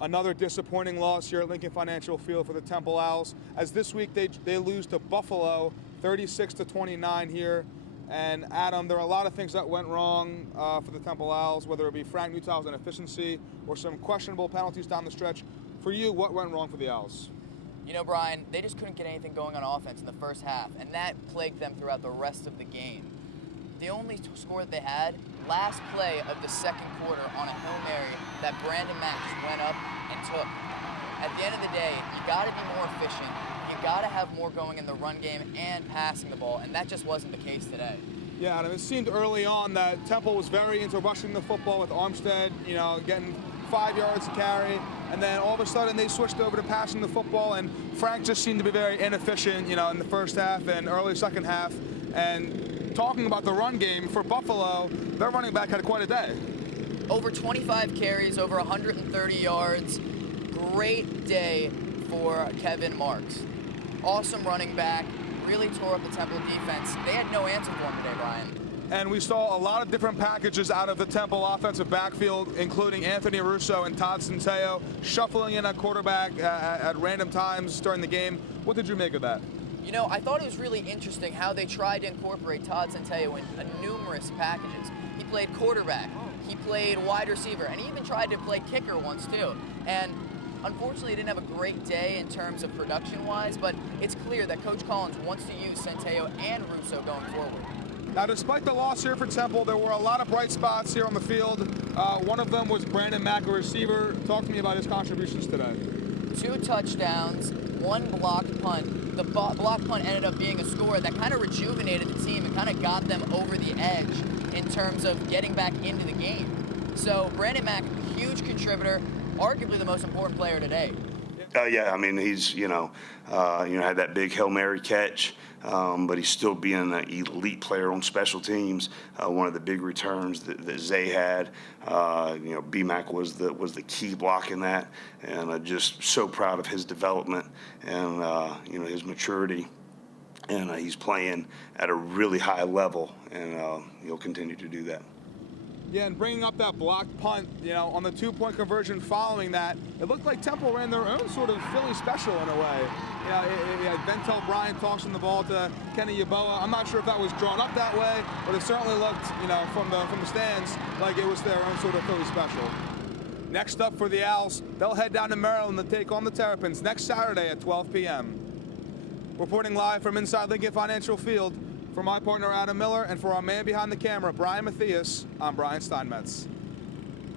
Another disappointing loss here at Lincoln Financial Field for the Temple Owls, as this week they lose to Buffalo 36-29 here. And Adam, there are a lot of things that went wrong for the Temple Owls, whether it be Frank Newtow's inefficiency or some questionable penalties down the stretch. For you, what went wrong for the Owls? You know, Brian, they just couldn't get anything going on offense in the first half, and that plagued them throughout the rest of the game. The only score that they had, last play of the second quarter on a Hail Mary that Brandon Mack just went up and took. At the end of the day, you got to be more efficient. You got to have more going in the run game and passing the ball, and that just wasn't the case today. Yeah, and it seemed early on that Temple was very into rushing the football with Armstead, you know, getting 5 yards to carry, and then all of a sudden they switched over to passing the football, and Frank just seemed to be very inefficient, you know, in the first half and early second half. And talking about the run game for Buffalo, their running back had quite a day. Over 25 carries, over 130 yards. Great day for Kevin Marks. Awesome running back, really tore up the Temple defense. They had no answer for him today, Brian. And we saw a lot of different packages out of the Temple offensive backfield, including Anthony Russo and Todd Centeio shuffling in at quarterback at random times during the game. What did you make of that? You know, I thought it was really interesting how they tried to incorporate Todd Centeio in numerous packages. He played quarterback, he played wide receiver, and he even tried to play kicker once too. And unfortunately, he didn't have a great day in terms of production-wise, but it's clear that Coach Collins wants to use Centeio and Russo going forward. Now, despite the loss here for Temple, there were a lot of bright spots here on the field. One of them was Brandon Mack, a receiver. Talk to me about his contributions today. 2 touchdowns, 1 blocked punt. The blocked punt ended up being a score that kind of rejuvenated the team and kind of got them over the edge in terms of getting back into the game. So Brandon Mack, huge contributor, arguably the most important player today. Yeah, I mean, he's, had that big Hail Mary catch, but he's still being an elite player on special teams. One of the big returns that Zay had, B-Mac was the key block in that, and just so proud of his development and, his maturity. And he's playing at a really high level, and he'll continue to do that. Yeah, and bringing up that blocked punt, on the 2-point conversion following that, it looked like Temple ran their own sort of Philly special in a way. Ventel Bryant tossing the ball to Kenny Yeboah. I'm not sure if that was drawn up that way, but it certainly looked, from the stands like it was their own sort of Philly special. Next up for the Owls, they'll head down to Maryland to take on the Terrapins next Saturday at 12 p.m. Reporting live from inside Lincoln Financial Field, for my partner Adam Miller and for our man behind the camera, Brian Matthias, I'm Brian Steinmetz.